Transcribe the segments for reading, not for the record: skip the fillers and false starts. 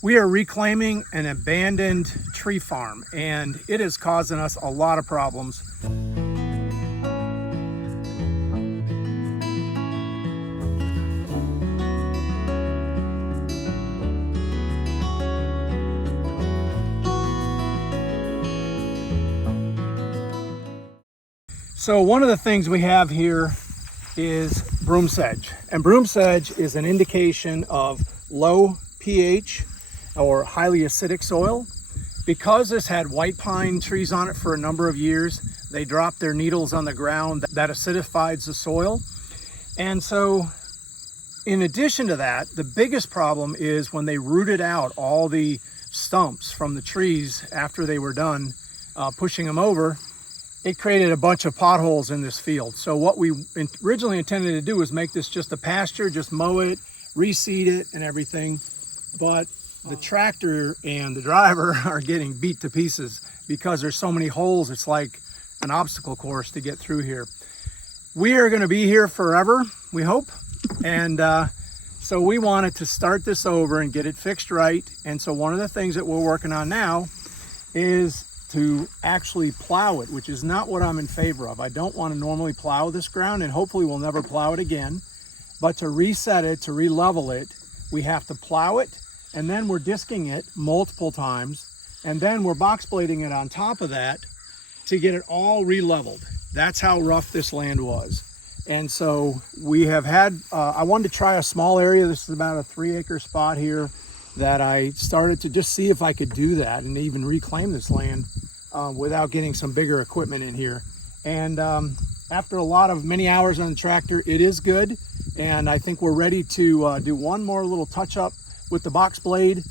We are reclaiming an abandoned tree farm, and it is causing us a lot of problems. So one of the things we have here is broom sedge, and broom sedge is an indication of low pH or highly acidic soil. Because this had white pine trees on it for a number of years, they dropped their needles on the ground. That acidifies the soil. And so in addition to that, the biggest problem is when they rooted out all the stumps from the trees after they were done pushing them over, it created a bunch of potholes in this field. So what we originally intended to do was make this just a pasture, just mow it, reseed it and everything. But the tractor and the driver are getting beat to pieces because there's so many holes. It's like an obstacle course to get through here. We are going to be here forever, we hope. And so we wanted to start this over and get it fixed right. And so one of the things that we're working on now is to actually plow it, which is not what I'm in favor of. I don't want to normally plow this ground, and hopefully we'll never plow it again. But to reset it, to re-level it, we have to plow it, and then we're disking it multiple times, and then we're box blading it on top of that to get it all re-leveled. That's how rough this land was. And so we have had, I wanted to try a small area. This is about a 3-acre spot here that I started to just see if I could do that and even reclaim this land without getting some bigger equipment in here. And after many hours on the tractor, it is good. And I think we're ready to do one more little touch up with the box blade,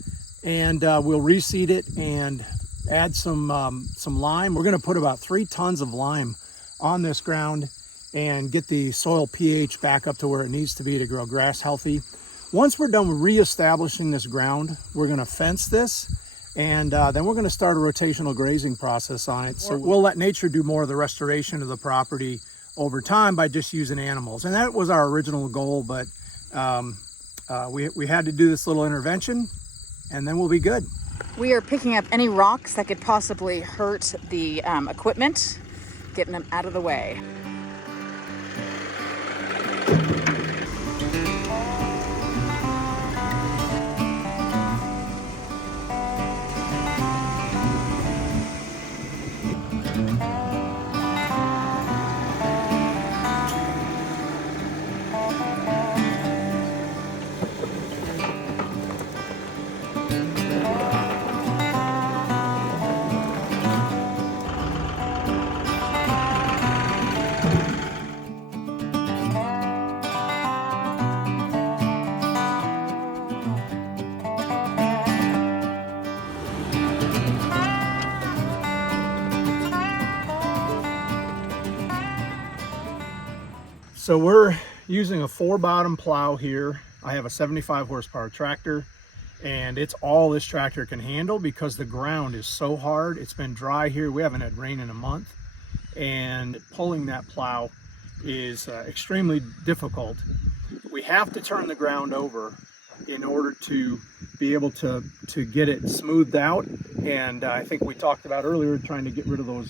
and we'll reseed it and add some lime. We're gonna put about 3 tons of lime on this ground and get the soil pH back up to where it needs to be to grow grass healthy. Once we're done reestablishing this ground, we're gonna fence this, and then we're gonna start a rotational grazing process on it. So we'll let nature do more of the restoration of the property over time by just using animals. And that was our original goal, but we had to do this little intervention, and then we'll be good. We are picking up any rocks that could possibly hurt the equipment, getting them out of the way. So we're using a 4-bottom plow here. I have a 75 horsepower tractor, and it's all this tractor can handle because the ground is so hard. It's been dry here. We haven't had rain in a month, and pulling that plow is extremely difficult. We have to turn the ground over in order to be able to get it smoothed out. And I think we talked about earlier trying to get rid of those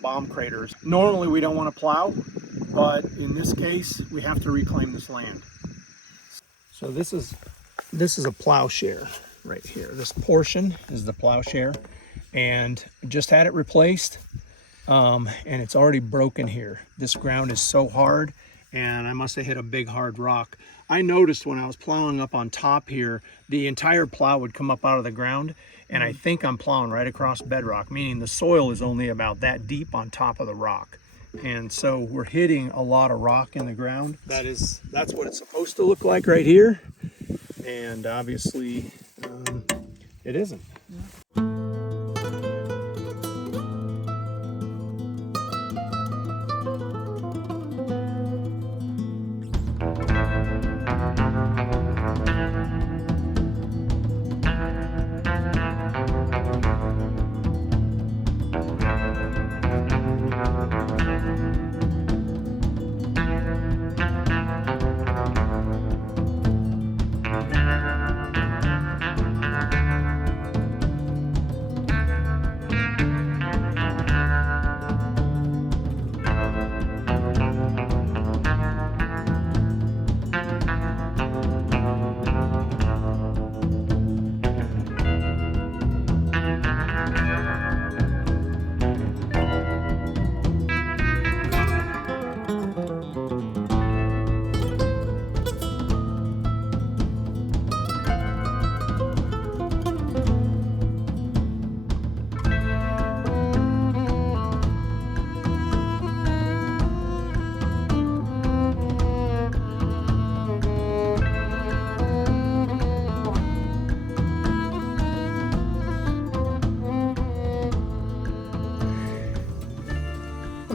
bomb craters. Normally we don't want to plow, but in this case we have to reclaim this land. So this is a plowshare right here. This portion is the plowshare, and just had it replaced, and it's already broken here. This ground is so hard, and I must have hit a big hard rock. I noticed when I was plowing up on top here, the entire plow would come up out of the ground, and I think I'm plowing right across bedrock, meaning the soil is only about that deep on top of the rock. And so we're hitting a lot of rock in the ground. That's what it's supposed to look like right here. And obviously it isn't.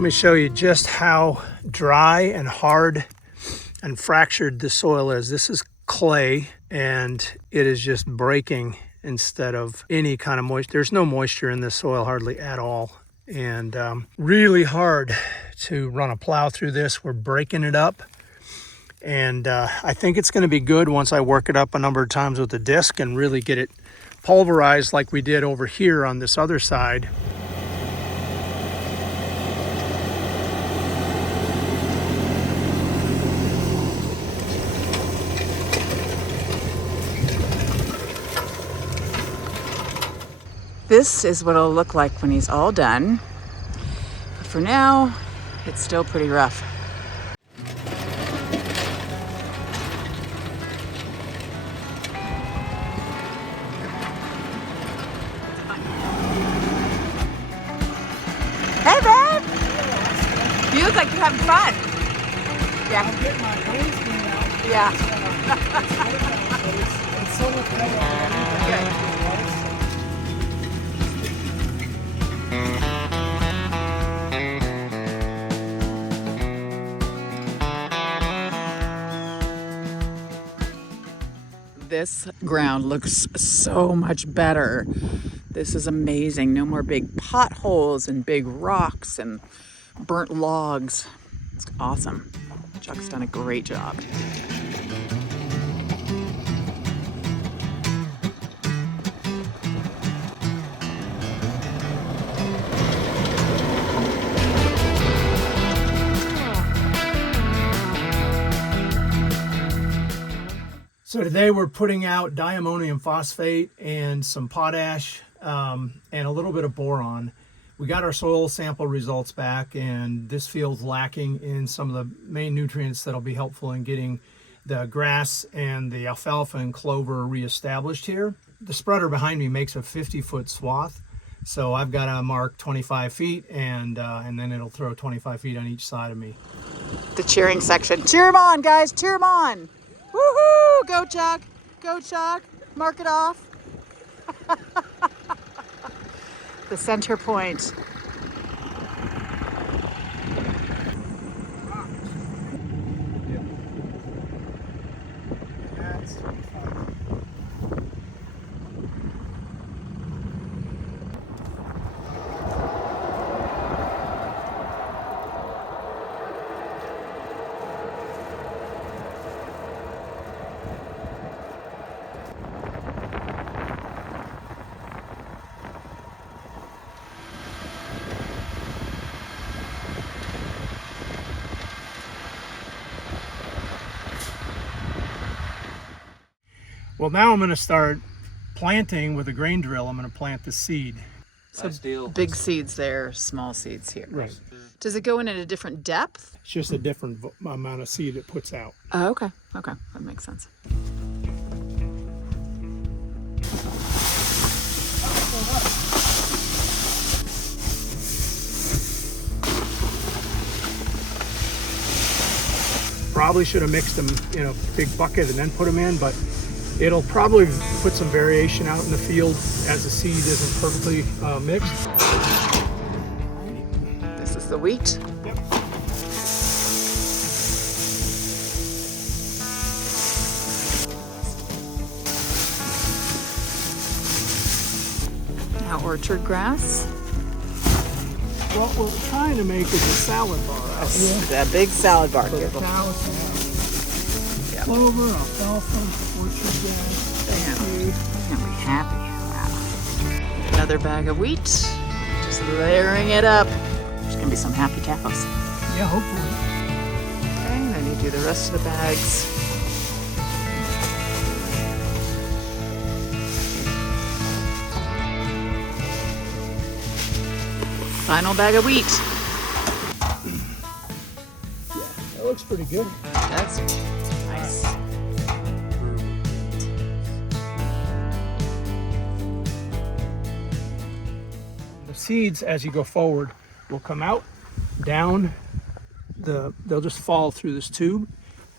Let me show you just how dry and hard and fractured the soil is. This is clay and it is just breaking instead of any kind of moisture. There's no moisture in this soil hardly at all. And really hard to run a plow through this. We're breaking it up. And I think it's going to be good once I work it up a number of times with the disc and really get it pulverized like we did over here on this other side. This is what it'll look like when he's all done. But for now, it's still pretty rough. Hey, babe! You look like you're having fun. Yeah. I'm getting my brains cleaned out. Yeah. It's so much better. This ground looks so much better. This is amazing. No more big potholes and big rocks and burnt logs. It's awesome. Chuck's done a great job. So today we're putting out diammonium phosphate and some potash and a little bit of boron. We got our soil sample results back, and this field's lacking in some of the main nutrients that'll be helpful in getting the grass and the alfalfa and clover reestablished here. The spreader behind me makes a 50-foot swath, so I've got to mark 25 feet and then it'll throw 25 feet on each side of me. The cheering section. Cheer him on, guys. Cheer him on. Woohoo! Go, Chuck. Go, Chuck. Mark it off. The center point. Well, now I'm going to start planting with a grain drill. I'm going to plant the seed. So big seeds there, small seeds here. Right. Does it go in at a different depth? It's just a different amount of seed it puts out. Oh, okay. Okay. That makes sense. Probably should have mixed them in a big bucket and then put them in, but it'll probably put some variation out in the field as the seed isn't perfectly mixed. This is the wheat. Yep. Now orchard grass. Well, what we're trying to make is a salad bar out here. That big salad bar. For the cows. Yeah. Clover, alfalfa, orchard grass. They're gonna be happy. Wow. Another bag of wheat. Just layering it up. There's gonna be some happy cows. Yeah, hopefully. Okay, and then you do the rest of the bags. Final bag of wheat. Yeah, that looks pretty good. That's nice. The seeds, as you go forward, will come out, down, they'll just fall through this tube.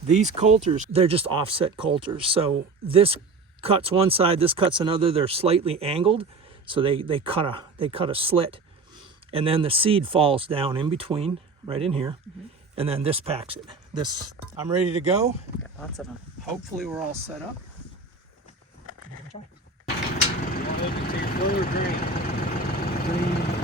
These coulters, they're just offset coulters. So this cuts one side, this cuts another. They're slightly angled, so they cut a slit. and then the seed falls down in between, right in here, and then this packs it. This, I'm ready to go. Lots of them. Hopefully we're all set up. You want to look into your blue or green? Green.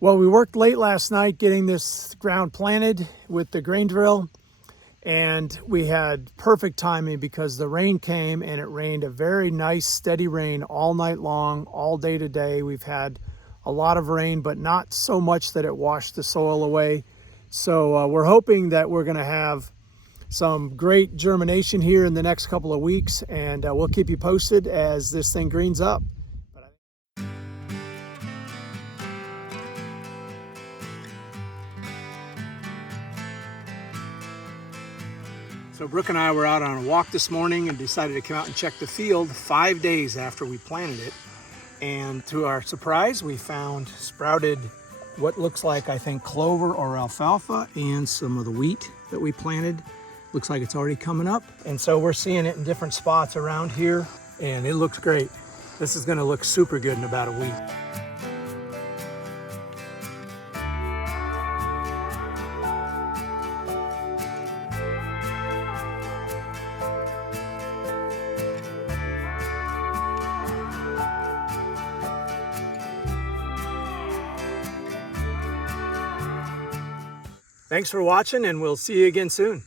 Well, we worked late last night getting this ground planted with the grain drill, and we had perfect timing because the rain came, and it rained a very nice steady rain all night long, all day today. We've had a lot of rain, but not so much that it washed the soil away. So we're hoping that we're going to have some great germination here in the next couple of weeks, and we'll keep you posted as this thing greens up. So Brooke and I were out on a walk this morning and decided to come out and check the field 5 days after we planted it. And to our surprise, we found sprouted what looks like, I think, clover or alfalfa and some of the wheat that we planted. Looks like it's already coming up. And so we're seeing it in different spots around here, and it looks great. This is gonna look super good in about a week. Thanks for watching, and we'll see you again soon.